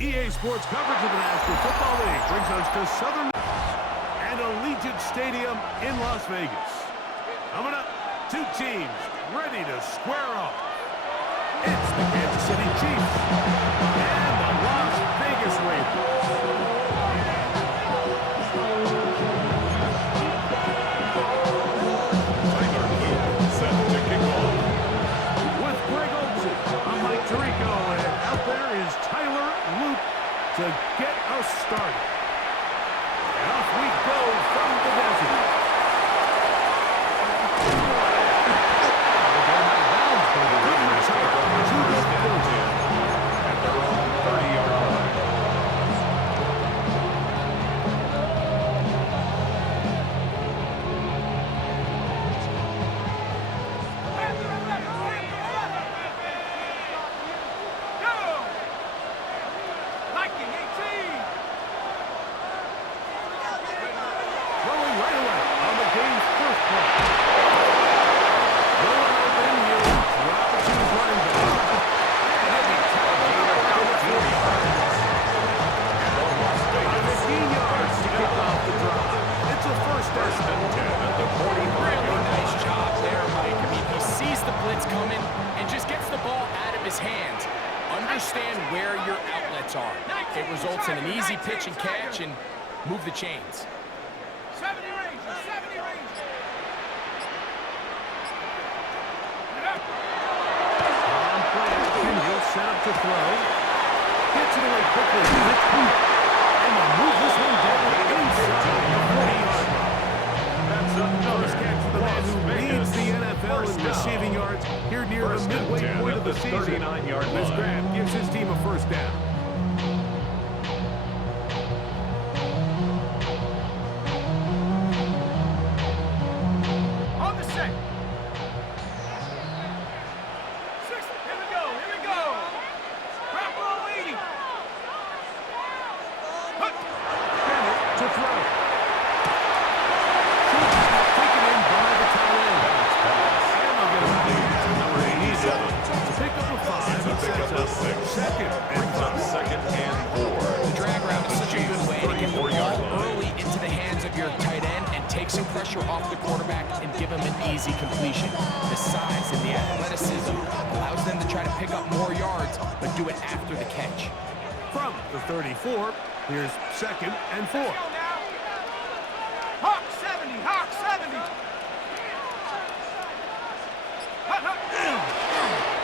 EA Sports coverage of the National Football League brings us to Southern and Allegiant Stadium in Las Vegas. Coming up, two teams ready to square off. It's the Kansas City Chiefs and the Las Vegas Raiders. Set to kick off. With Greg Olsen, I'm Mike Tirico, and out there is Tyler Luke to get us started. And off we go from the desert. Good return to the 30 at their own 30-yard line. It results in an easy pitch and catch and move the chains. 70 Rangers, 70 Rangers. On play action, he'll set up to throw. Gets it away quickly. And they'll move this one down inside the 40-yard line. That's another catch for the man who leads the NFL in receiving yards here near the midway point of the season. This grab gives his team a first down. Off the quarterback and give him an easy completion. The size and the athleticism allows them to try to pick up more yards, but do it after the catch. From the 34, here's 2nd and 4. Hawk 70, Hawk 70.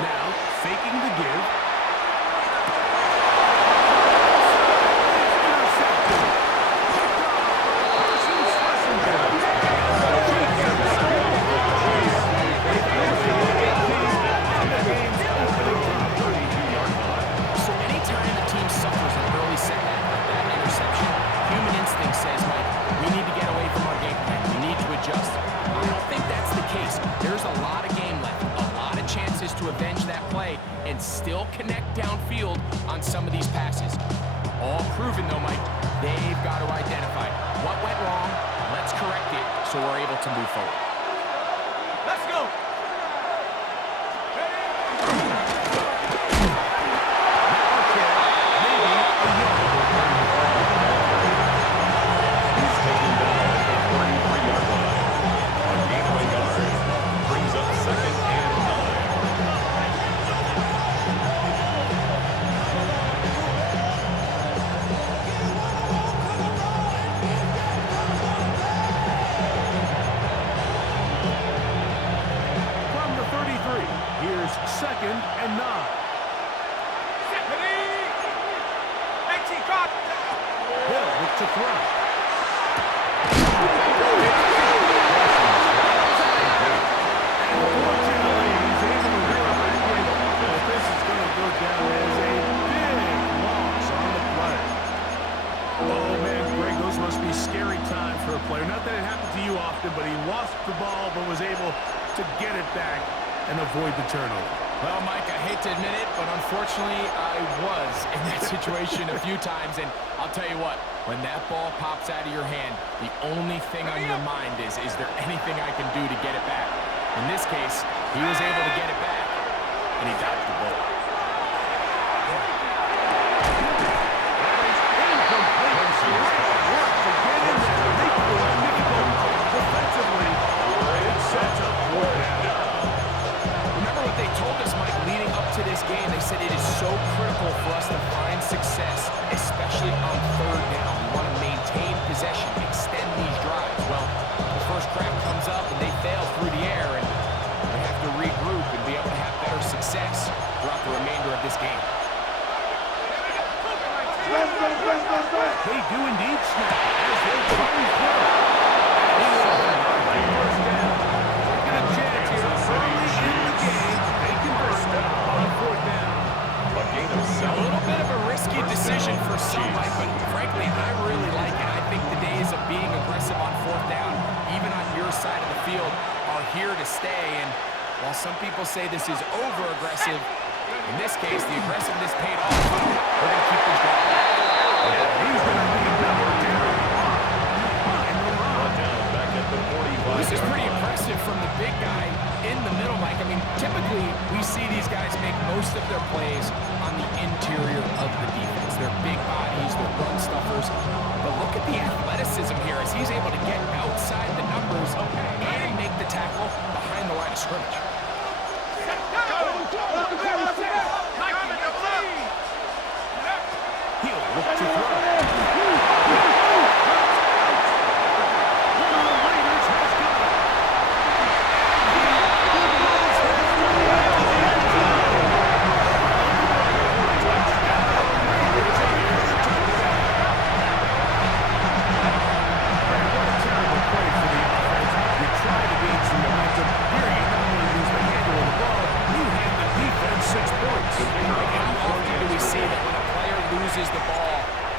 Now, faking the give. To avenge that play and still connect downfield on some of these passes. All proven though, Mike, they've got to identify what went wrong, let's correct it so we're able to move forward. Let's go! He's taken down at the 43-yard line. On gateway guard, brings up 2nd and 9. and 9. 18, drop. Hill looks to throw. Unfortunately, he's able to reel it back in. But this is going to go down as a big loss on the play. Oh, man, Greg, those must be scary times for a player. Not that it happened to you often, but he lost the ball but was able to get it back and avoid the turnover. Well, Mike, I hate to admit it, but unfortunately, I was in that situation a few times, and I'll tell you what, when that ball pops out of your hand, the only thing on your mind is there anything I can do to get it back? In this case, he was able to get it back, and he dodged the ball. Defensively, it sets up fourth down. Remember what they told us, Mike, leading up to this game. They said it is so critical for us to find success, especially on third down. We want to maintain possession, extend these drives. Well, the first crack comes up and they fail through the air, and they have to regroup and be able to have better success throughout the remainder of this game. They do indeed snap as they try and throw. First down. Taking a chance here early in the game. They convert on fourth down. A little bit of a risky decision for some, Mike, but frankly, I really like it. I think the days of being aggressive on fourth down, even on your side of the field, are here to stay. And while some people say this is over-aggressive, in this case, the aggressiveness paid off. We're going to keep this going. He's going to be number 2. This is pretty impressive from the big guy in the middle, Mike. I mean, typically, we see these guys make most of their plays on the interior of the defense. They're big bodies, they're run stuffers. But look at the athleticism here as he's able to get outside the numbers and make the tackle behind the line of scrimmage. He'll look to throw.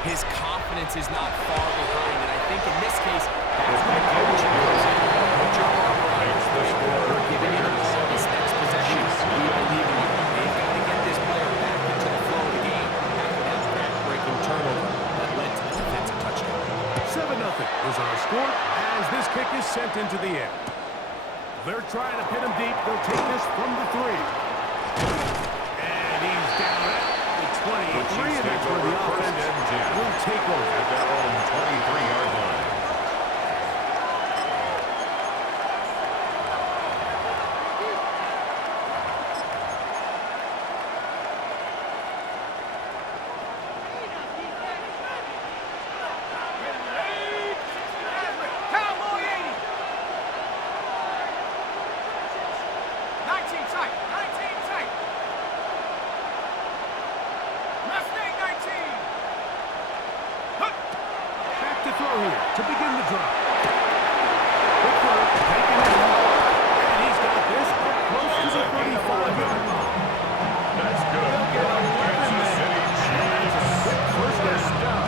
His confidence is not far behind, and I think in this case, that's why coaching comes in. Put your arm around his foot. We're giving you the ball this next possession. We believe in you. They've got to get this player back into the flow of the game after that back-breaking turnover that led to the defensive touchdown. 7-0 is our score as this kick is sent into the air. They're trying to pin him deep. They'll take this from the 3. And he's down at the 23, and that's where the offense will take over at their own 23-yard line. Cowboy 80. 19 tight. 19 tight. Mustang 19. Back to throw here to begin the drive. Quick throw, taken in, and he's got this up close to the 35-yard line. That's good. They'll get 11 there, and that's a quick first down.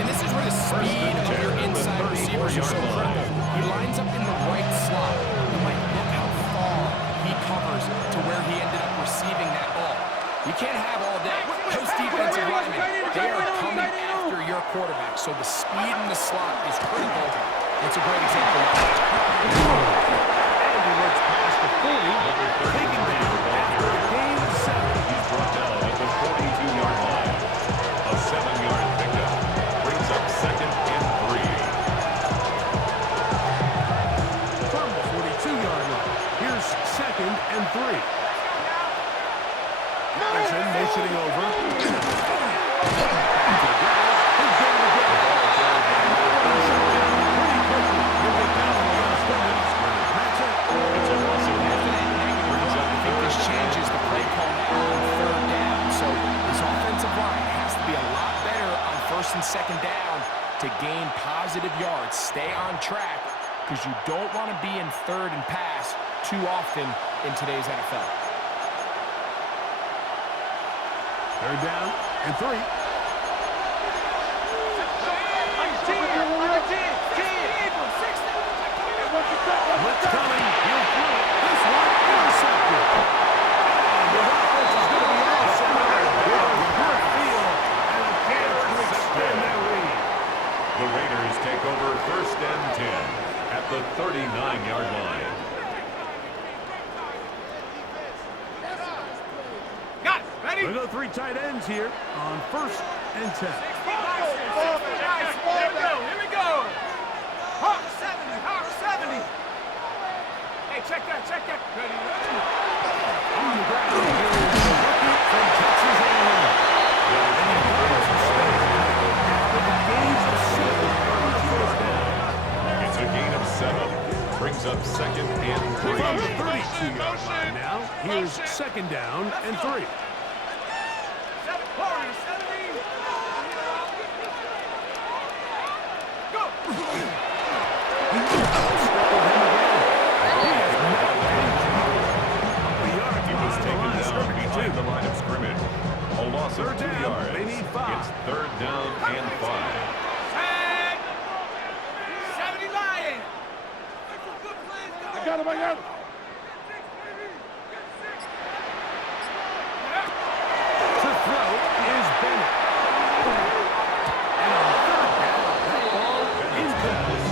And this is where the speed of your inside receivers are so critical. He lines up in the right slot. You might look how far he covers to where he ended up receiving that ball. You can't have all day. Those defensive linemen, they are coming after your quarterback. So the speed in the slot is critical. It's a great example of that. And he works past the 40, taken down after a gain of 7. He's brought down at the 42-yard line. A 7-yard pickup brings up 2nd and 3. From the 42-yard line, here's 2nd and 3. Madison motioning over. Back to the ground. He's going to get it. And that one shut down pretty quickly. He'll get down positive yards. Stay on track because you don't want to be in third and pass too often in today's NFL. Third down and 3. Blitz coming. He'll throw it. This one intercepted. And the offense is going to be all set up with a good field and a chance to extend their lead. The Raiders take over 1st and 10 at the 39-yard line. Got it. Ready? We'll go 3 tight ends here on 1st and 10. Here we go. Hawk 70. Hawk 70. Hey, check that. Ready? On the ground, here is the rookie from Texas A&M. And he runs a step after the gains of 7 on the first down. It's a gain of 7. Brings up 2nd and 3. From the 32-yard line now, here's 2nd down and 3. 70. Go. He was taken down behind the line of scrimmage. A loss of 2 yards. They need 5. It's 3rd down and 5. 70 Lions. I got him. To throw is Bennett. And on 3rd down, that ball is pass.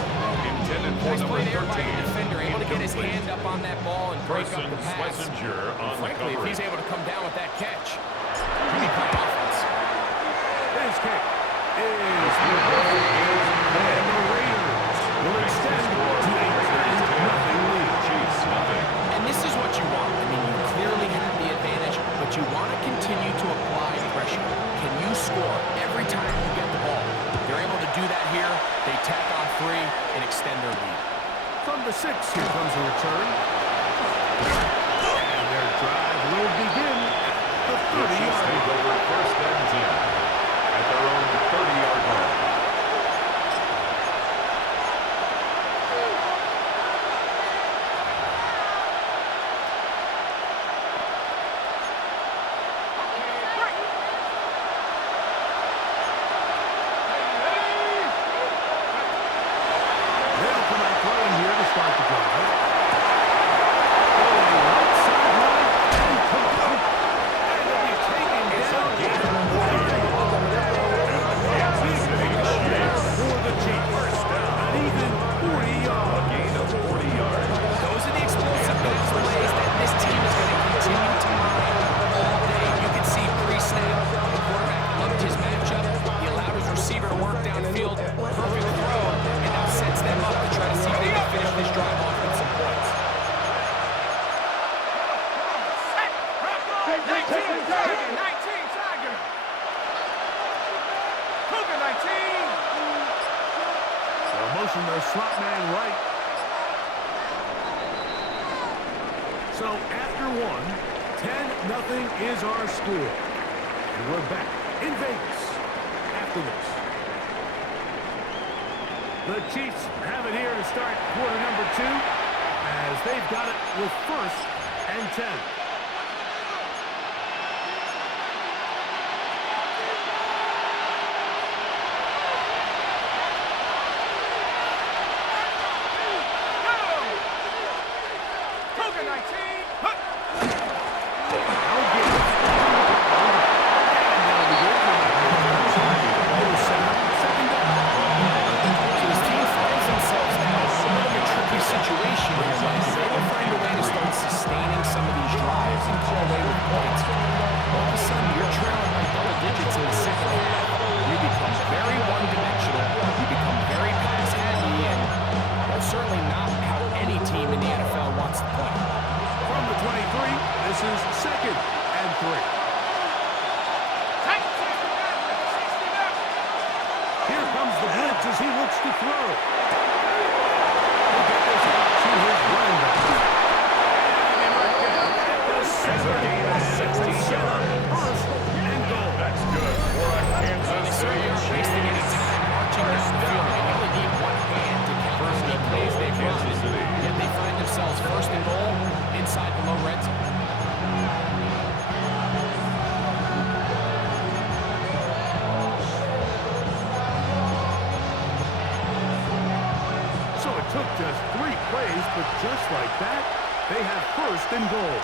Intended for Nice play number there by 13. the defender, able to get his hand up on that ball and break up the pass. Schlesinger on the Frankly, if coverage. he's able to come down with that catch, he'd be playing offense. His kick is good. And the Raiders will extend to a 10-0 lead. Chiefs, nothing. And this is what you want. I mean, you clearly have the advantage, but you want to continue to apply pressure. Can you score every time you get the ball? They're able to do that here. They tack on 3 and extend their lead. From the 6, here comes a return. And their drive will begin at the The Chiefs 30-yard take line. over 1st and 10 at their own 30-yard line. They'll come out throwing here to start the drive. Going right sideline and caught. And they'll be taken down. For the Chiefs. An even 40 yards. Gain of 40 yards. Those are the explosive pass plays that this team is going to continue to mine all day. You can see pre-snap, the quarterback loved his matchup. He allowed his receiver to work downfield. Perfect throw, and now sets them up to try to see if they can finish this drive off with some points. 19 Tiger. Cougar 19. They'll motion their slot man right. So after 1, 10-0 is our score. And we're back in Vegas after this. The Chiefs have it here to start quarter number 2 as they've got it with 1st and 10. Cougar 19. Huh. Situation here, but they will find a way to start sustaining some of these drives and come away with points. All of a sudden, you're trailing by double digits in the 2nd half. You become very one-dimensional. You become very pass-heavy, and that's certainly not how any team in the NFL wants to play. From the 23, this is 2nd and 3. Here comes the blitz as he looks to throw. He'll get this out to his running back. And they mark it out at the 7. First and goal. That's good for a They Kansas certainly City aren't wasting any time marching down the field. They only need plays, but just like that, they have first and goal.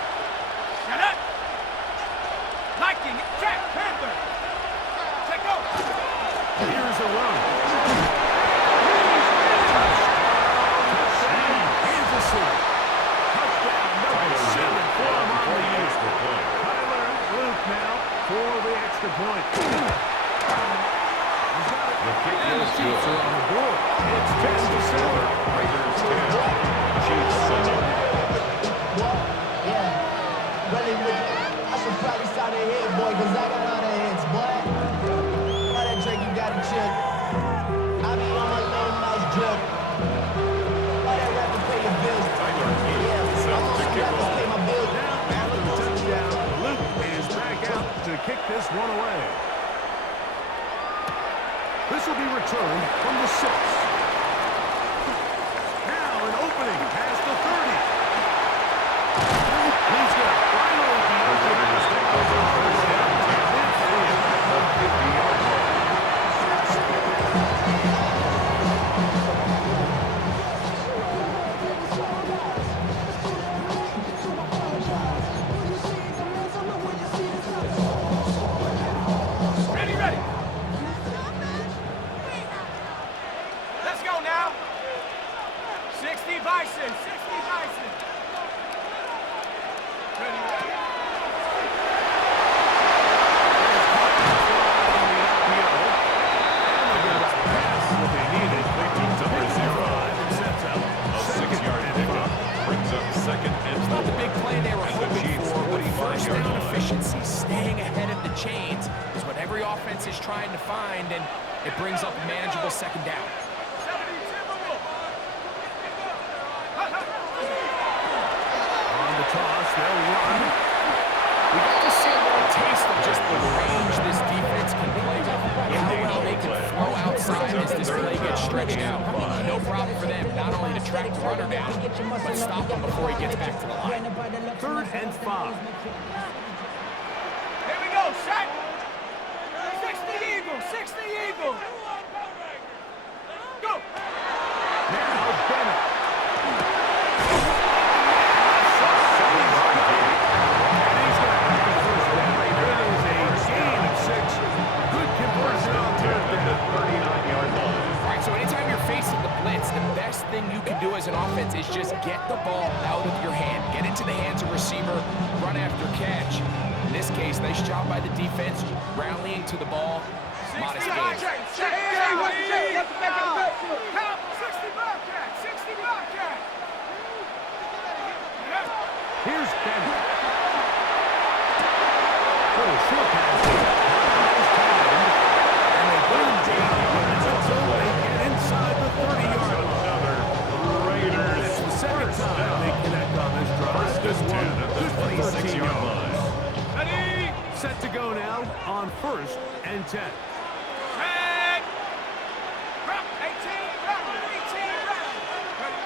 Shut up! Liking it, Jack Panther! Check go! Here's a run. Kansas City. Touchdown number 7 for him on the year. Tyler Luke now for the extra point. The kick And the is Chiefs good. are on the board. It's 10-7. Raiders 10, Chiefs 7. Yeah, really, I should probably start a hit, boy, because I got all the hits, boy. All that drink you got to chill. I be on my little nice drip. All that rap to pay your bills. Tyler Yeah, is I'm set on to some kick rap to off. pay my bills. Now after the touchdown, Luke is back out to kick this one away. This will be returned from the 6. Now an opening past the 30. He's going to finally be able to take over The 50-yard line. Ready, ready! Let's go now! 60 Bison, 60 Bison! Ready, ready! A 6-yard pickup brings up second and It's not the 4. big play they were And the hoping Chiefs' for, but 45-yard first down line. efficiency, staying ahead of the chains is what every offense is trying to find, and it brings up a manageable second down. 70 Timberwolves! Hut, hut. On the toss, they'll run. We got to see a little taste of just the range this defense can play with, and how well they can throw outside as this play gets stretched out. No problem for them, not only to track the runner down, but stop him before he gets back to the line. 3rd and 5. Here we go, set! 60 Eagles, 60 Eagles! Go! Now Bennett. And he's going to have the first down. It is a gain of 6. Good conversion on 3rd At the down. 39-yard line. All right, so anytime you're facing the blitz, the best thing you can do as an offense is just get the ball out of your hand. Get into the hands of receiver, run after catch. In this case, nice job by the defense, rallying to the ball. 60 Modest Bobcat, gains. check, Count, 60 Bobcat, 60 Bobcat! Yeah. Here's Bennett. Little short pass here. Nice tight end. And they bring him down. Until they get inside the 30-yard line. Another Raiders. It's the second time they connect on this drive. First This and 10 one at the good for 13 36-yard yards. line. Ready, Set to go now on 1st and 10. set! Round, 18 round, 18 round! Ready,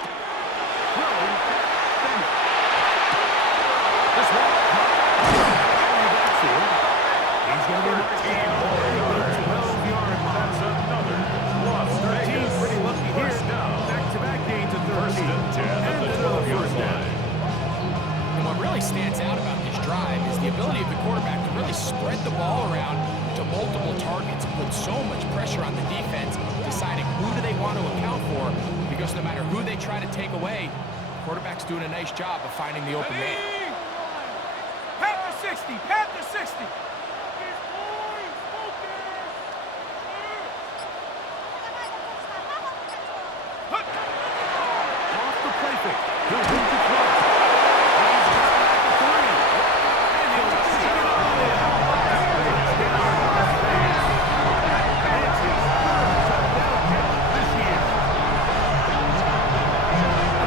Throwing. Bennett. This one caught. Out of backfield. He's going to be retained all the way to the 12-yard line. That's another loss. 13's pretty lucky here. First down. Back-to-back gains of 13. First and 10 at the another 12-yard first down. line. And what really stands out about this drive is the ability of the quarterback to really spread the ball around to multiple targets, put so much pressure on the defense, deciding who do they want to account for, because no matter who they try to take away, the quarterback's doing a nice job of finding the open man. ready! Panther 60, Panther 60! Hut! Off the play fake. He'll move to throw. He's got it at the 3. And he'll take it on in. It's his 3rd touchdown catch this year.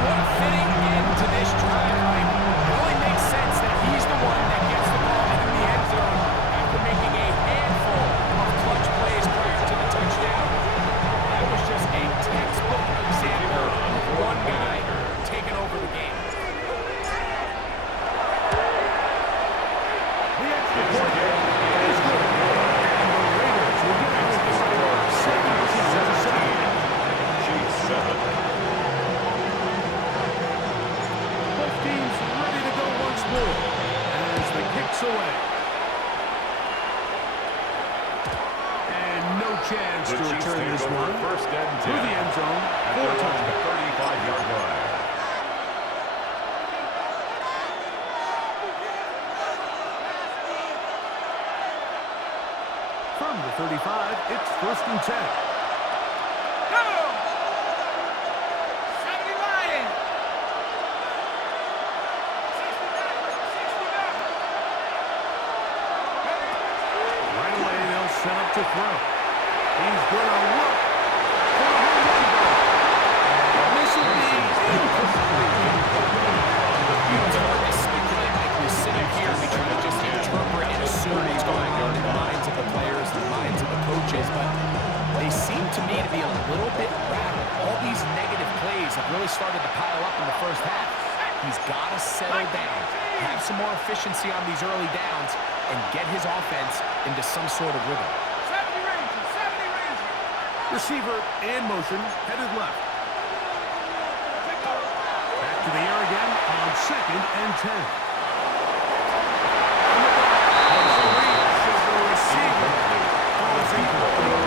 What a fitting end to this drive, Mike. It only makes sense that he's the one that gets the ball in the end zone after making a handful of clutch plays prior to the touchdown. That was just a textbook example of one guy taking over the game. backs away. And no chance The to Chiefs return take this over one. first and 10 Through the end zone, at 4 their own touchdowns. 35-yard line. From the 35, it's first and 10. Go! 70 Lions! 69! Right away, they'll set up to throw. He's going to look for a home run ball. And this will be incomplete. It's hard to speculate like we're sitting here and we try to just interpret and assume what's going on in the minds of the players, the minds of the coaches, but they seem to me to be a little bit rattled. All these negative plays have really started to pile up in the first half. He's got to settle down, have some more efficiency on these early downs, and get his offense into some sort of rhythm. 70 Rangers! 70 Rangers! Receiver in motion, headed left. Back to the air again on second and 10. The receiver falls incomplete.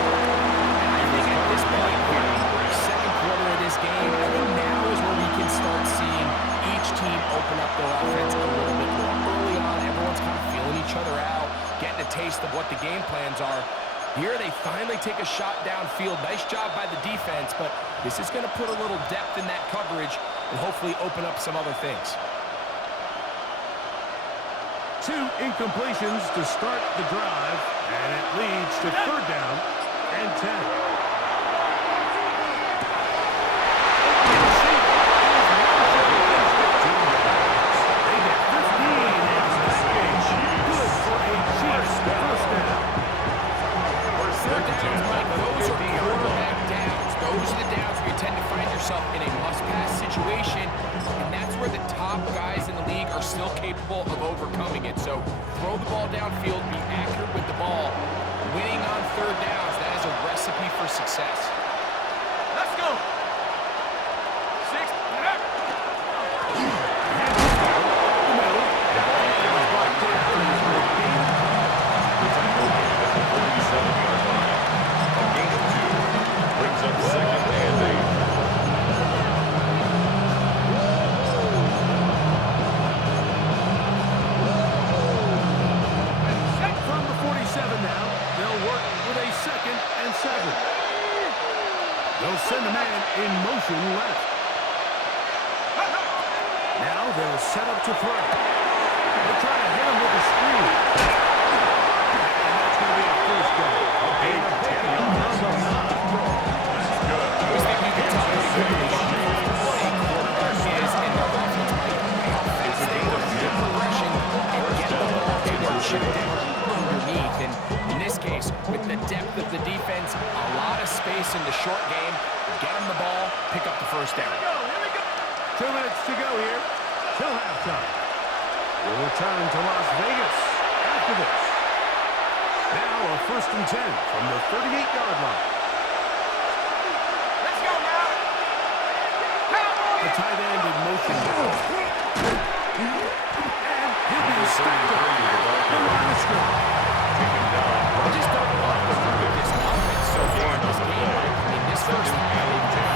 I think at this point here, second quarter of this game, I think now is where we can start seeing each team open up their offense a little bit more. Early on, everyone's kind of feeling each other out, getting a taste of what the game plans are. Here they finally take a shot downfield. Nice job by the defense, but this is going to put a little depth in that coverage and hopefully open up some other things. 2 incompletions to start the drive, and it leads to third down and 10. In a must-pass situation, and that's where the top guys in the league are still capable of overcoming it. So throw the ball downfield, be accurate with the ball. Winning on third downs, that is a recipe for success. Let's go! 6. Brings up second and 8. From the 47 now, they'll work with a second and 7. They'll send a man in motion left. Now they'll set up to throw. They'll try to hit him with a screen. And that's going to be a first down. A gain of 10 yards. This is good. I always think you can tell pretty quickly what a quarterback is in their offense. How fast they work through progression and get the ball to their check down underneath. And in this case, with the depth of the defense, a lot of space in the short game, get them the ball, pick up the first down. 2 minutes to go here till halftime. We'll return to Las Vegas after this. Now a first and 10 from the 38-yard line. Let's go now! The tight end in motion now. And he'll be stacked up at the line of scrimmage. I just don't love the look of this offense so far in this game. I mean, this first half, they've been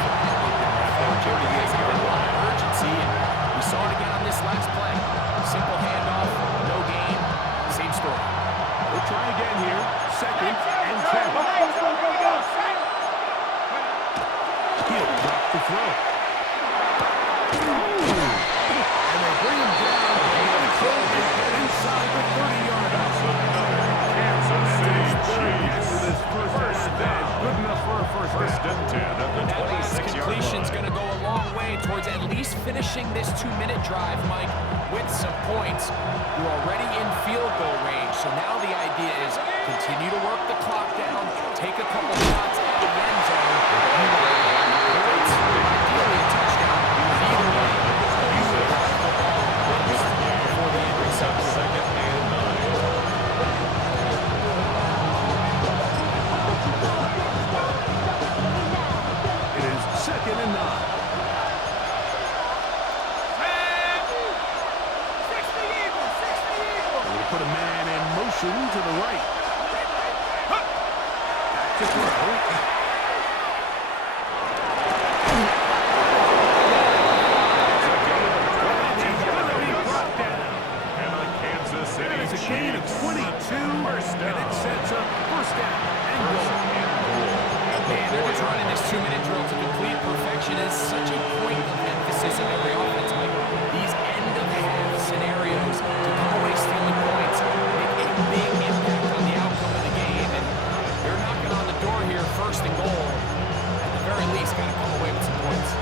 lethargic. There's been a lot of urgency, and we saw it again on this last play. Simple handoff, no gain, same story. We'll try again here. Second and 10. He'll drop the throw. And they bring him down until they get inside the 30-yard line. This first down. Good enough for a first down. First and 10 at the That last 26-yard completion's line. going to go a long way towards at least finishing this 2-minute drive, Mike, with some points. You're already in field goal range, so now the idea is continue to work the clock down, take a couple shots at the end zone. You want points, ideally a touchdown, either way. Before the end of the Second and 9. It is second and 9. 60 Eagles! 60 Eagles! We'll put a motion to the right. Back to throw. It's a gain of 22, and it sets up first down and goal. Man, they're just running this 2-minute drill to complete perfection is such a point of emphasis in every offense. Like these end-of-half scenarios to come away stealing points make a big impact on the outcome of the game, and they're knocking on the door here, first and goal. At the very least, got to come away with some points.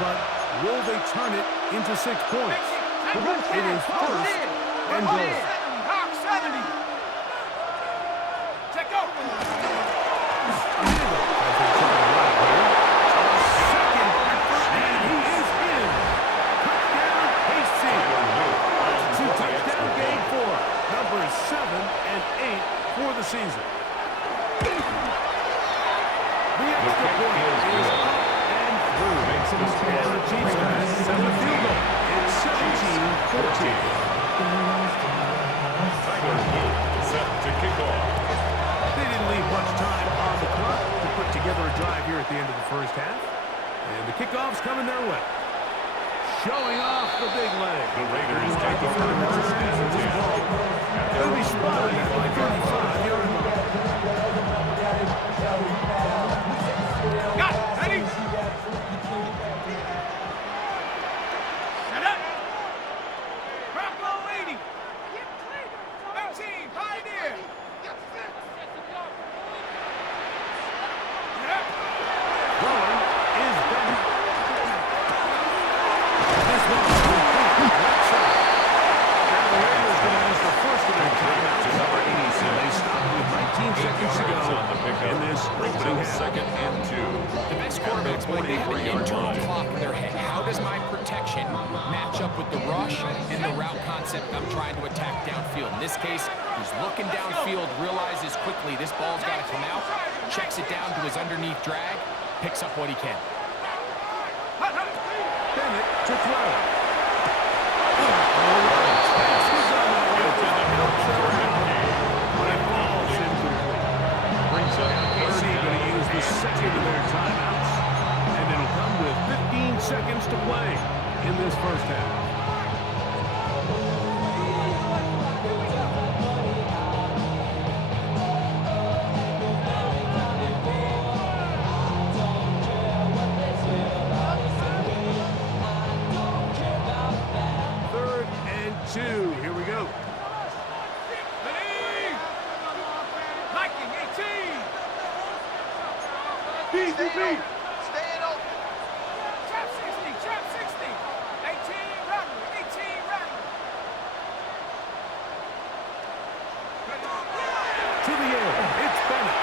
But will they turn it into 6 points? It is first and goal. Hawk 70. Check go. Second effort, and he is in. Touchdown, KC. Two-touchdown game for numbers 7 and 8 for the season. The extra point is up and through. And the Chiefs have set the field goal. It's 17-14. Set to kick off. They didn't leave much time on the clock to put together a drive here at the end of the first half. And the kickoff's coming their way. Showing off the big leg. The Raiders take the first and 10. They'll be spotted at the 35-yard line. Got it. Ready? Set up. Bravo 80. 18. Pioneer. Yeah. Throwing is Benton. This one is complete. Right side. Now the Raiders going to use the first of their timeouts. And they stopped with 19 seconds to go in this opening half. Second and 2. The best quarterbacks, Mike, they have an internal clock in their head. How does my protection match up with the rush and the route concept I'm trying to attack downfield? In this case, he's looking downfield, realizes quickly this ball's got to come out, checks it down to his underneath drag, picks up what he can. Bennett to throw. But it falls incomplete. Brings up KC going to use the second of their timeouts, and it'll come with 15 seconds to play in this first half. Third and 2. Here we go. Ready? Liking 18. Staying open. Trap 60. Trap 60. 18 runner. 18 runner. To the air. It's Bennett.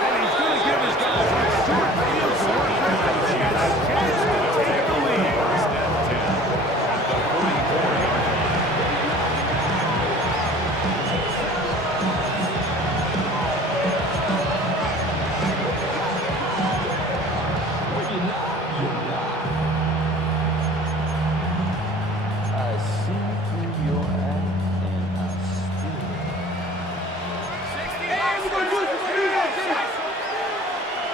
And he's going to give his guys a short field to work with and a chance to take the lead. First and 10 at the 44-yard line. I see through your eyes and I still 60. Hey, we're going to do this.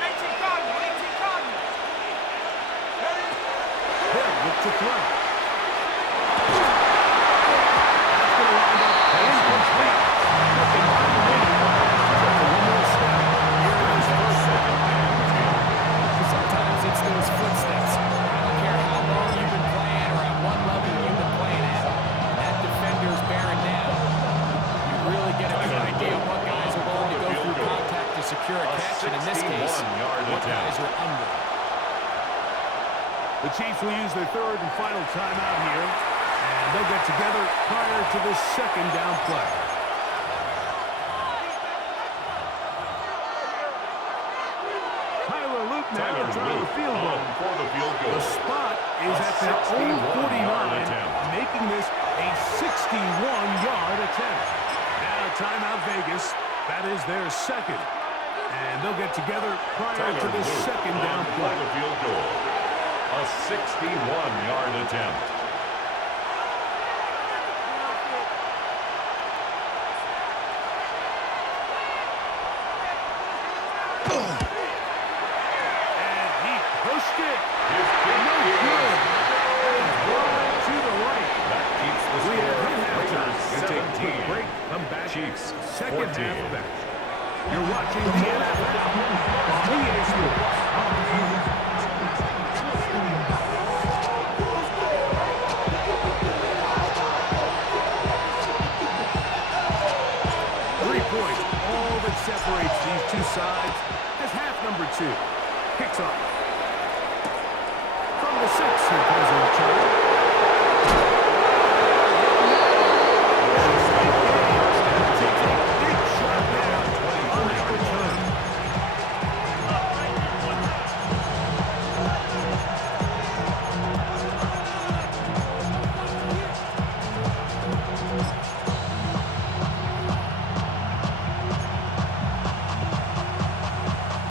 18 Cardinal. 18 Cardinal. Hill with to throw. That's going to wind up incomplete. Looking for the lead. Just one more step. Here it is for second and 10. Sometimes it's those footsteps. I don't care how long you've been playing or at what level you've been playing at. That defender's bearing down. You really get a good idea of what guys are willing to go through contact to secure a catch, and in this case, 61-yard what attempt. guys are under. The Chiefs will use their third and final timeout here, and they'll get together prior to the second down play. field goal. For the field goal. The spot is at their own 49, making this a 61-yard attempt. Now timeout Vegas. That is their second. And they'll get together prior to the second down play. For the field goal. A 61-yard attempt. And he pushed it. His kick No is good. Wide to the right. That keeps the We score. have hit halftime. Raiders Take a quick 17. break. Come back. Chiefs Second 14. half of action. You're watching the NFL on EA Sports. 3 points, all that separates these two sides as half number 2 kicks off. From the 6, here comes a return. Takes a big shot down on that return.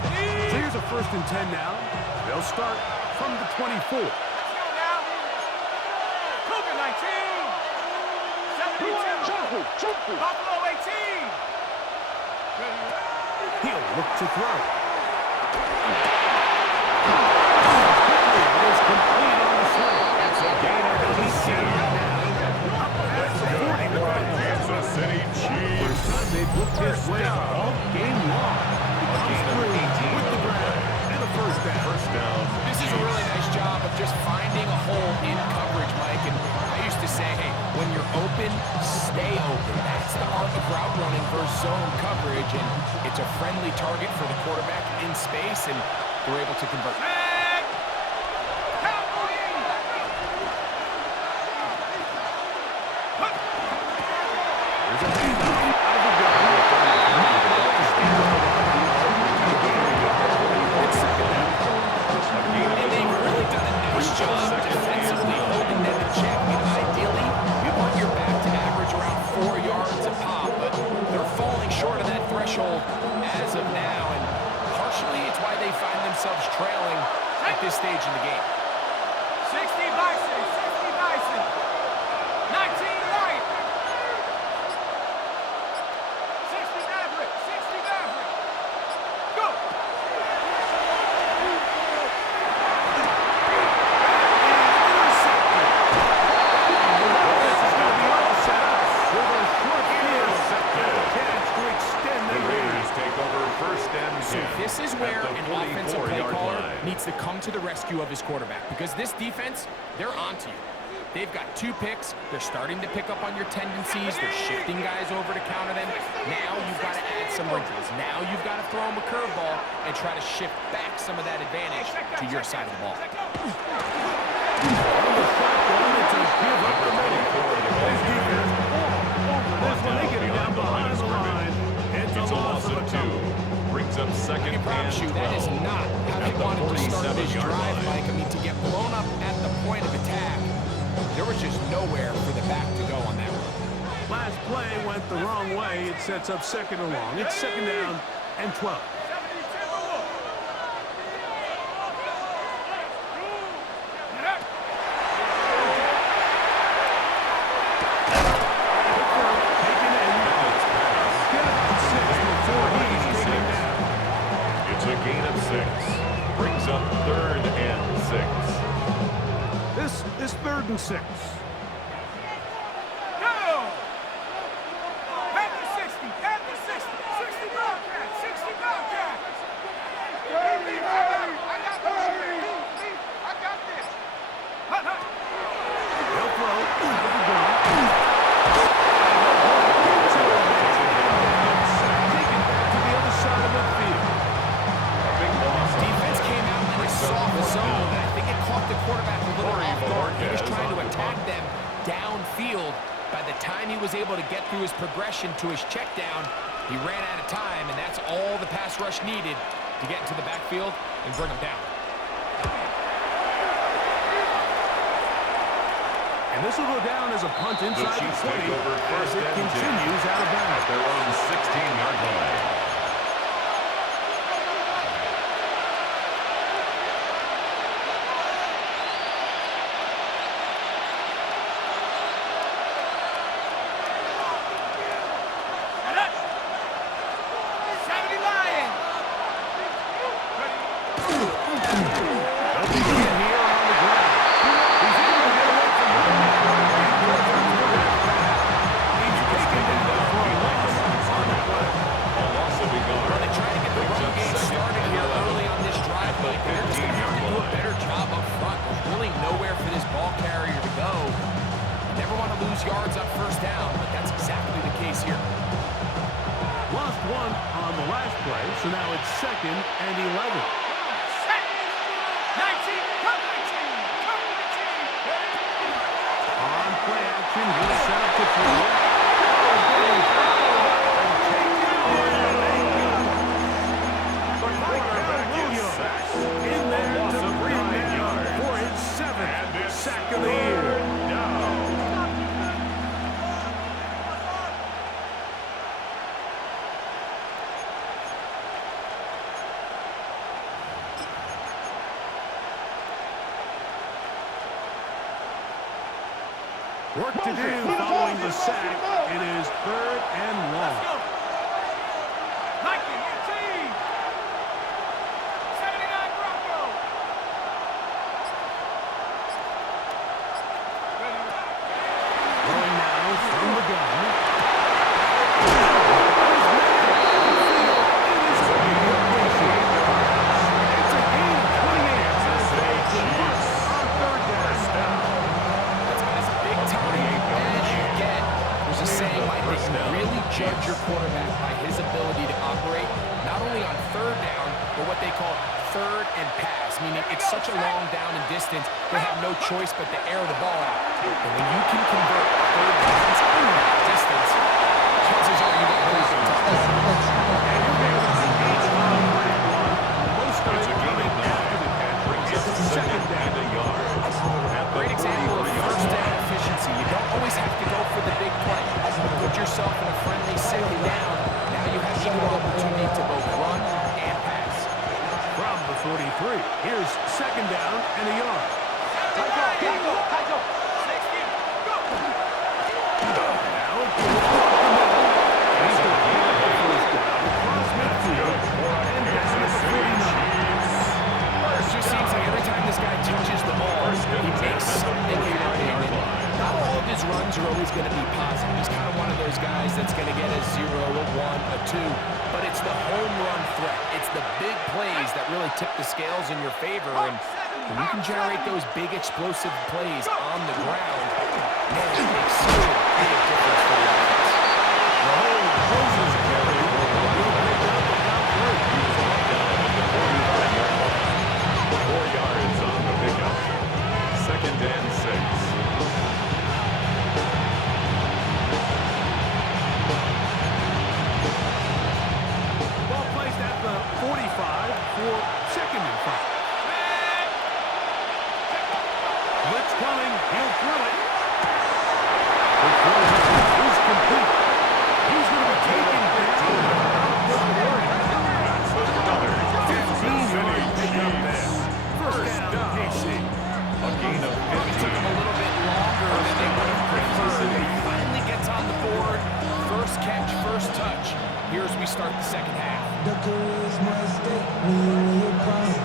So here's a 1st and 10 now. They'll start from the 24. Let's go now. Cougar 19. 72. Buffalo 18. He'll look to throw. Quickly, it is complete on the sling. That's a gain of 18 now. Up past the 40. Kansas City Chiefs. First time they've looked his way all game long. He comes through with the grab and a first down. First down. This is a really nice job of just finding a hole in coverage, Mike. And I used to say, hey, when you're open, stay open. That's the art of route running versus zone coverage. And it's a friendly target for the quarterback in space, and they're able to convert. There's a handoff out of the gun. It's second down. And they've really done a nice job defensively holding them in check. And ideally, you want your back to average around 4 yards a pop, but they're falling short of that threshold as of now. And partially, it's why they find themselves trailing at this stage in the game. 60 Bison. 60 Bison. 19 right. 60 Maverick. 60 Maverick. Go. So this is where an offensive play caller line. needs to come to the rescue of his quarterback, because this defense, they're onto you. They've got 2 picks. They're starting to pick up on your tendencies. They're shifting guys over to counter them. Now you've got to add some wrinkles. Now you've got to throw them a curveball and try to shift back some of that advantage to your side of the ball. It's a loss of 2. Brings up second I can promise you and that is 12. not how At they the wanted to start this 47-yard drive, line. Mike. I mean, to get blown up at the point of attack, there was just nowhere for the back to go on that one. Last play went the wrong way. It sets up second and long. It's second down and 12. 70 Timberwolves. Taken in. Bennett's pass. Get up to 6 before he's taken down. It's a gain of 6. Brings up 3rd and 6. This is 3rd and 6. Go. Panther 60. Panther 60. 60 Bobcat. 60 Bobcat. I got this. I got this. Hut, hut. They'll throw. Out of the gun. Taken back to the other side of the field. A big loss. Defense came out in a soft zone, and I think it caught the quarterback a little off guard. He was trying to attack them downfield. By the time he was able to get through his progression to his check down, he ran out of time, and that's all the pass rush needed to get into the backfield and bring him down. This will go down as a punt The inside the Chiefs 20 take over as first it and 10 continues out of at bounds. their own 16-yard line. Set up. 70 Lion. They'll begin here on the ground. He's able to get away from one man. He's taken down for a loss on the play. A loss of a yard. Well, they try to get the Brings run up game second started and here 11. early on this drive, but they're just going to have to do a better job up front. There's really nowhere for this ball carrier to go. Never want to lose yards on first down, but that's exactly the case here. Lost one on the last play, so now it's 2nd and 11. Set. 19. Come 19. Come 19. On play action, he'll set up to throw. In there to bring down for his 7th sack of the year. Work to do following the sack. It is 3rd and long. Let's go. Nike, your team. 79 Bronco. Throwing now from the gun. It's a gain of 28. On 3rd down. That's about as big time as you get. There's a saying, Mike, that you really judge your quarterback by his ability to operate not only on 3rd down, but what they call 3rd and pass, meaning it's such a long down and distance, they have no choice but to air the ball out. And when you can convert 3rd downs in that distance, chances are you got a really good time. Most of it coming after the catch. Brings up It's 2nd 2nd down. and a yard. At the Great example of 43-yard first down line. efficiency. You don't always have to go for the big play. Put yourself in a friendly 2nd down. Now you have equal opportunity to both run and pass. From the 43, here's 2nd down and a yard. Tackle. 60. Go. Now it's going to walk the middle. He's going to get the first down across midfield and down at the 49. It just seems like every time this guy touches the ball, he makes something happen. And not all of his runs are always going to be positive. He's kind of one of those guys that's going to get a 0, a 1, a 2. But it's the home run threat. It's the big plays that really tip the scales in your favor. And when you can generate those big explosive plays on the ground, man, it makes such a big difference for the offense. The hole closes quickly. He'll pick up about 3. He's brought down at the 45-yard line. 4 yards on the pickup. 2nd and 6. Ball placed at the 45 for 2nd and 5. Blitz coming. He'll throw it. The throw is complete. He's going to be taken down about the 40. That's another 15-yard pickup there. First down, KC. A gain of It took him a little bit longer than they would have preferred. He finally gets on the board. First catch, first touch. Here as we start the 2nd half. The charisma estate, me and your prime.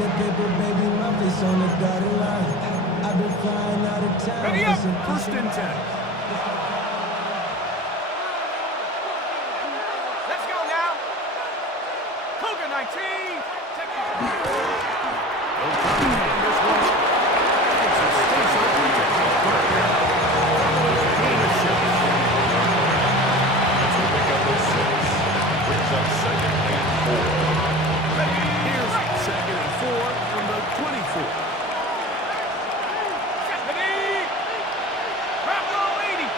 The paper, baby, my face on the dotted line. I've been flying out of town. Ready up. First and 10. Let's go now. Cougar 19. Take it. No time to hand this one up. It's a space open to first down. Following a gain of 6. That's a pickup of 6. Brings up 2nd and 4. Here's 2nd and 4 from the 24. Stephanie. Bravo 80.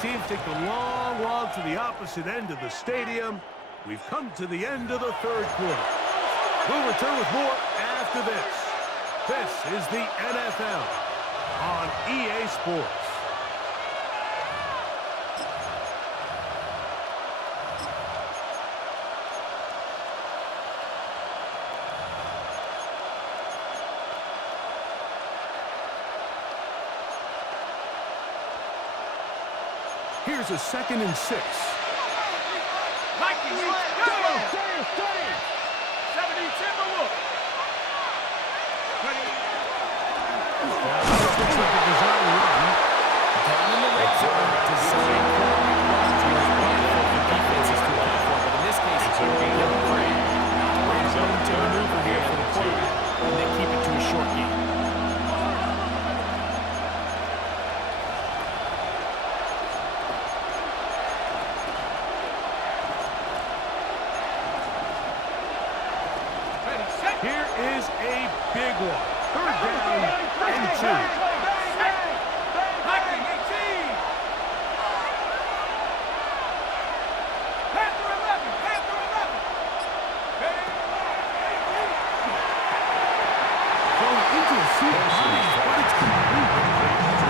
teams take the long walk to the opposite end of the stadium. We've come to the end of the third quarter. We'll return with more after this. This is the NFL on EA Sports. Here's a 2nd and 6. Vikings, go! 70 Timberwolves. Ready? This looks like a design run. Down in the red zone, design runs are wonderful for defenses to account for, but in this case, it's a game free. Not room to maneuver here for the quarterback, and they keep it to a short game. Here is a big one. 3rd down and 2. Viking 18. Panther 11. Thrown into a suit of bodies, but it's complete.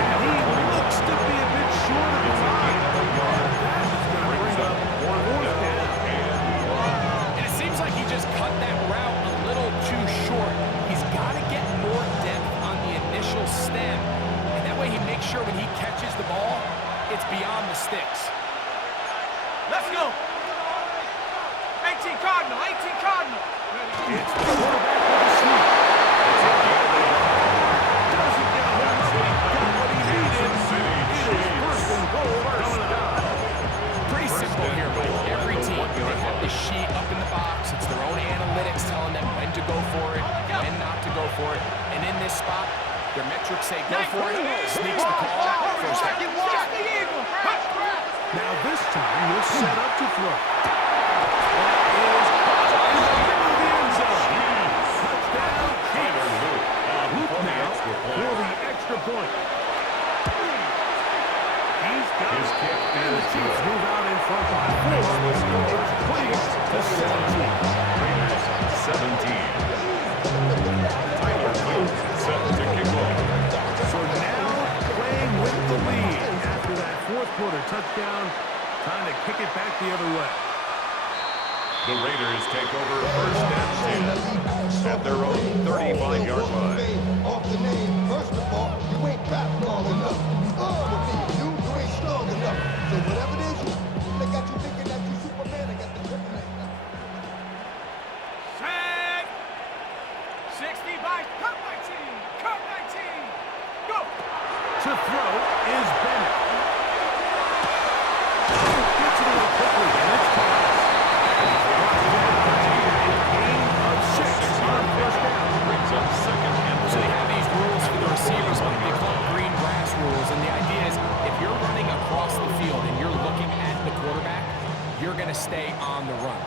And he looks to be a bit short of his eye. That's going to bring up 4th down. And it seems like he just cut that route a little too short. He's got to get more depth on the initial stem, and that way he makes sure when he catches the ball, it's beyond the sticks. Let's go. 18 Cardinal. It's the quarterback with a sweep. Doesn't get a hold of it. Got what he needed. It is 1st and goal coming up. Pretty simple here, Mike. Every team, they have the sheet up in the box. It's their own analytics telling them when to go for it, when not to go for it. And in this spot, their metrics say go for it, sneaks the call, first down. Now this time, he'll set up to throw. That is caught in the middle of the end zone. Touchdown, Chiefs. Luke now for the extra point. He's got his kick, and the Chiefs move out in front by 4. It's 20-17. 17. Tyler Luke set to kick off. So now playing with the lead after that 4th quarter touchdown. Time to kick it back the other way. The Raiders take over 1st and 10 at their own 35-yard line. Off the name, first of all, you ain't rap long enough. You ain't strong enough. So whatever it is, they got you thinking that you Superman. I got the kryptonite now. Set. 60 by Kurt 19. Go. To throw is Bennett. Gets it away quickly, and it's caught. Gain of 6 on 1st down. Brings up 2nd and 4. So they have these rules for the receivers, but they call it green grass rules. And the idea is if you're running across the field and you're looking at the quarterback, you're going to stay on the run.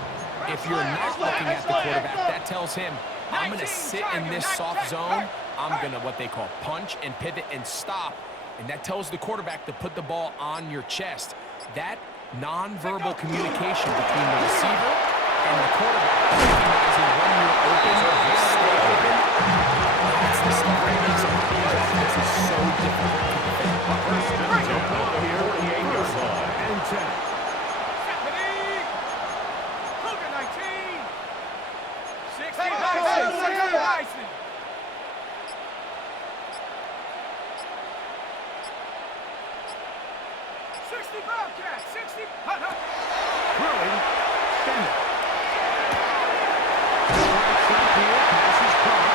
If you're not looking at the quarterback, that tells him, I'm going to sit in this soft zone. I'm going to what they call punch and pivot and stop. And that tells the quarterback to put the ball on your chest. That nonverbal communication between the receiver and the quarterback, recognizing when you're open or stay open, that's the stuff that makes it. This is so difficult to defend. 1st and 10 at the 48-yard line. And 10. Cougar 19. 60 Bison. 60 Bobcat. 60. Throwing, Bennett. Right shot here, pass is caught.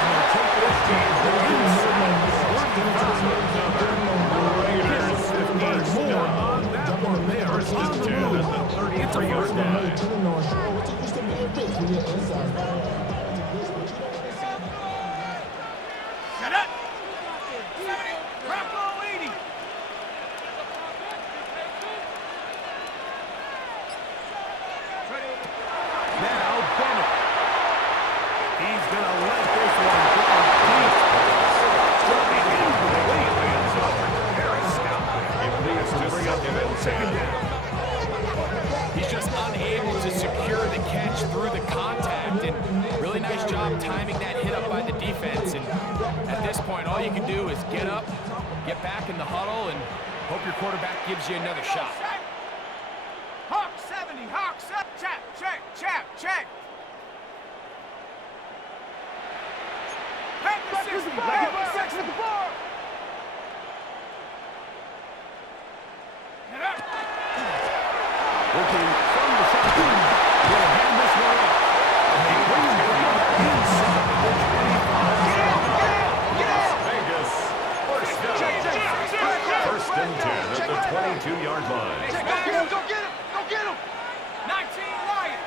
And they'll take this game inside the 45. More on that one. They are on the move. It's a 1st down. To the North Shore, which it used to be a bitch when you're inside. Shut up. 70. Rocco 80. Now Bennett. He's going to let this one go deep. Dropping incomplete. Hands off. Harry Stout. It leads to 2nd can do is get up, get back in the huddle, and hope your quarterback gives you another shot. Hawk 70, Hawk 70. Check, check, check, check. Back to 60, back to 60. Get up. Looking from the shotgun. They'll hand this one off. And they bring it inside the 25. Vegas. First down. First and 10 at the 22-yard line. Go get him, go get him, go get him. 19 Lion.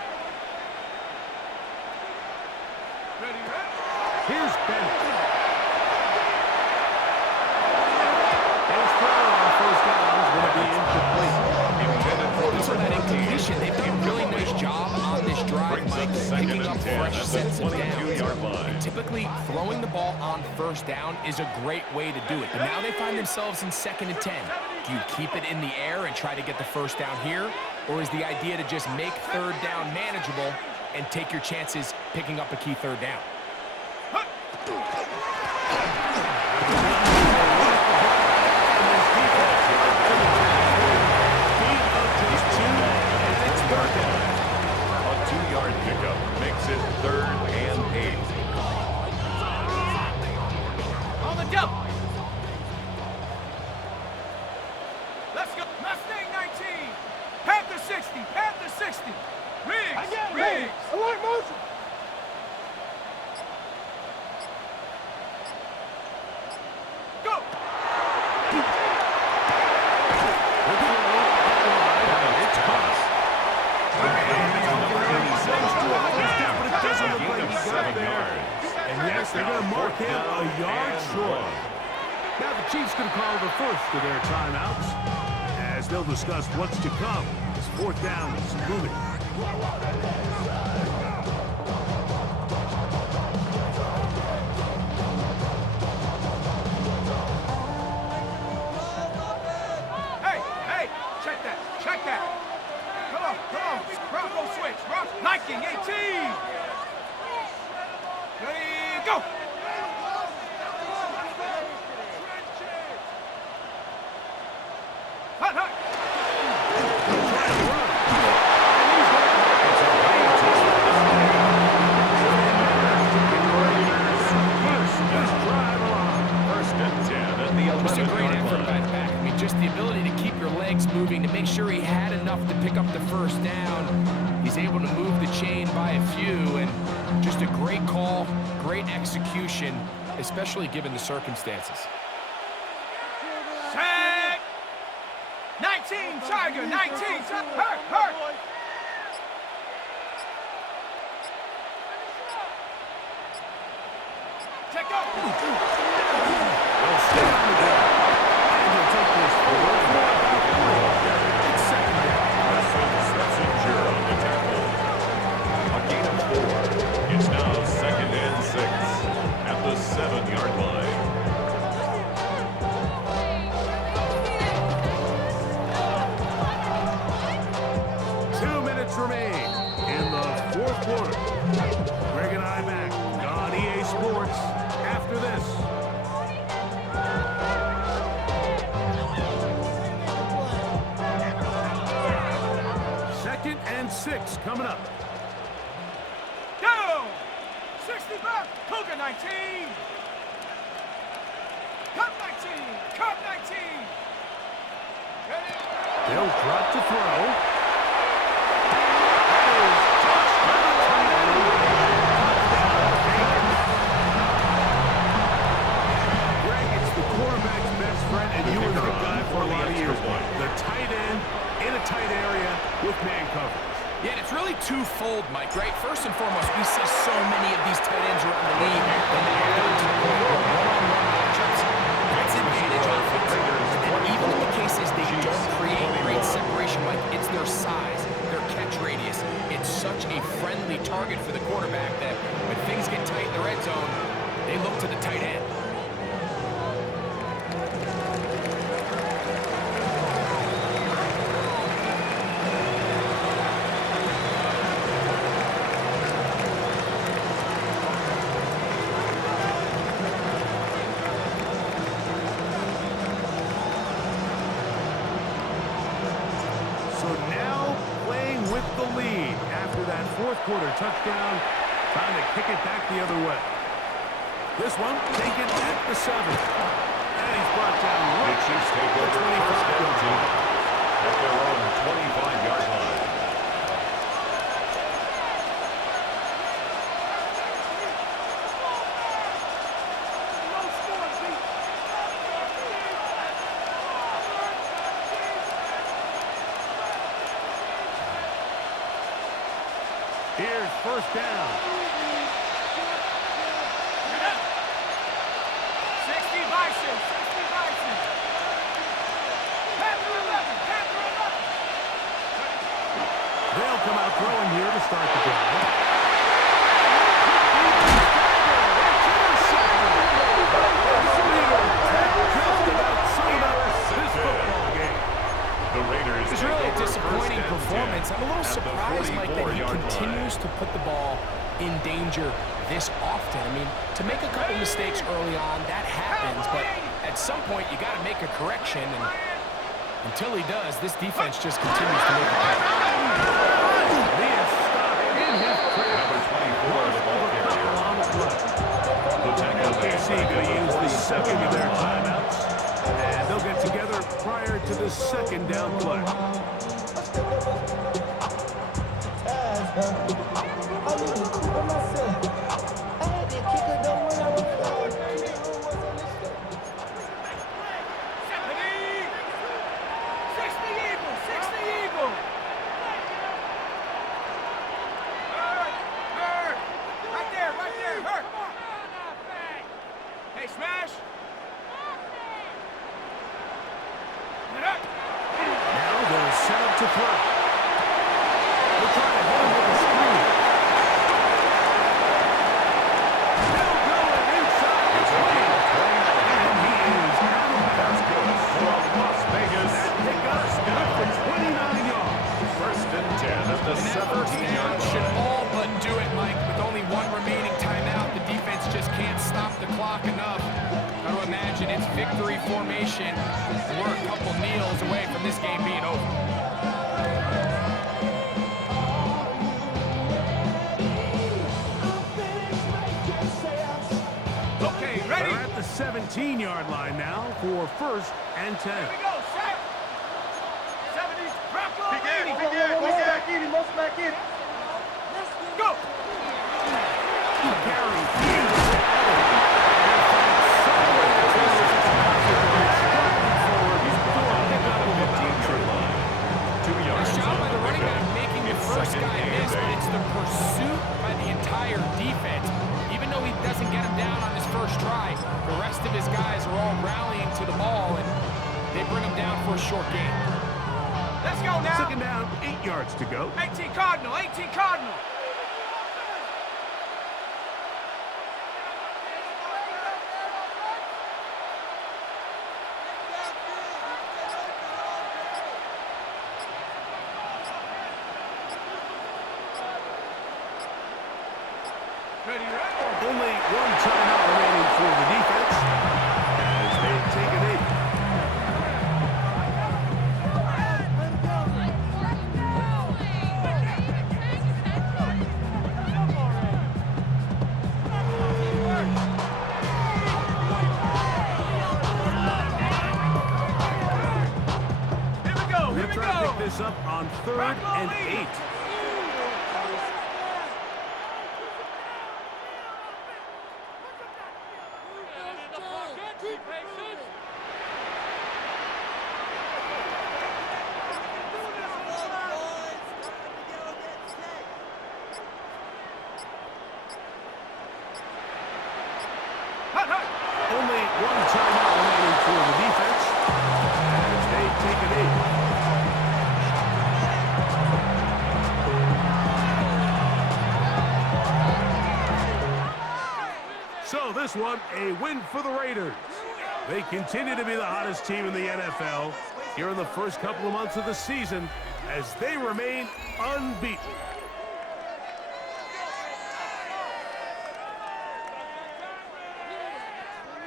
Ready, ready. Here's Bennett. His throw on first down is going to be incomplete. Intended for the So that 17. incompletion, they've done a really nice job on this drive, Brings Mike, up second picking up and 10 fresh at the sets of 22-yard downs. line. Typically, throwing the ball on first down is a great way to do it. But now they find themselves in second and 10. Do you keep it in the air and try to get the first down here? Or is the idea to just make third down manageable and take your chances picking up a key third down? A 2-yard pickup makes it 3rd and 8. On the double. Let's go. Mustang 19. Panther 60. Panther 60. Riggs. Riggs. Alert motion. Go. It's toss. Doesn't look like he got 7 there. yards. And yes, they're going to mark him a yard short. Now the Chiefs going to call the first of their timeouts as they'll discuss what's to come as fourth down is moving. Hey, hey, check that, check that. Come on, Bronco switch, Liking 18. Ready, go. Hut, hut. First and 10 at the Just a great 11-yard effort by line. the back. I mean, just the ability to keep your legs moving, to make sure he had enough to pick up the first down. He's able to move the chain by a few, and just a great call, great execution, especially given the circumstances. Set. 19, Tiger, 19. Hurt, hurt. Check out. They'll stay on the ground. And he'll take this forward for about 3. It's second down. Messenger on the tackle. A gain of 4. It's now 2nd and 6 at the 7-yard line. Remain in the fourth quarter. Greg and I back on EA Sports after this. Second and 6 coming up. Go. 60 back. Cougar 19. Cup 19. Cup 19. Ready? They'll drop to throw. The tight end in a tight area with man coverage. Yeah, and it's really twofold, Mike, right? First and foremost, we see so many of these tight ends around the league that they have to the point where one-on-one matchups, that's advantage offense. And then even in the cases they don't create great separation, Mike, it's their size, their catch radius. It's such a friendly target for the quarterback that when things get tight in the red zone, they look to the tight end. that fourth quarter touchdown. Time to kick it back the other way. This one taken at the 7. And he's brought down The right Chiefs take at over 25 first and yards. 10 at their own 25-yard line. Here's first down. 60 Bison, 60 Bison. Panther 11, Panther 11. They'll come out throwing here to start the drive. The Raiders It's take really a over disappointing first and 10 performance. I'm a little at the surprised, Mike, that he 44-yard continues line. to put the ball in danger this often. I mean, to make a couple mistakes early on, that happens, but at some point you got to make a correction, and until he does, this defense just continues to make it happen. He is stopped in his tracks. Number 24 of the ball carrier. The tackle KC going to use the second of their timeouts, and they'll get together prior to the second down play. Smash! Now they'll set up to throw. They'll try to hit him with a screen. They'll go inside the 20. And he is out of bounds. From Las Vegas, They got us back for 29 yards. first and 10 at the And that first 17-yard down should line. all but do it, Mike. With only one remaining timeout, the defense just can't stop the clock enough. Got to imagine it's victory formation. We're a couple kneels away from this game being over. Okay, ready? They're at the 17-yard line now for first and 10. Here we go, set. 70, Bronco, leading. Go. Gary Nice job by the running back making the first guy miss, but it's the pursuit by the entire defense. Even though he doesn't get him down on his first try, the rest of his guys are all rallying to the ball, and they bring him down for a short gain. Let's go now. Second down, 8 yards to go. 18 Cardinal, 18 Cardinal. Ready, ready? Only one timeout remaining for the defense as they take a knee. Here we go, They're here we trying to go. pick this up on 3rd and 8. Hut, hut. Only one timeout remaining for the defense as they take a knee. So this one, a win for the Raiders. They continue to be the hottest team in the NFL here in the first couple of months of the season as they remain unbeaten.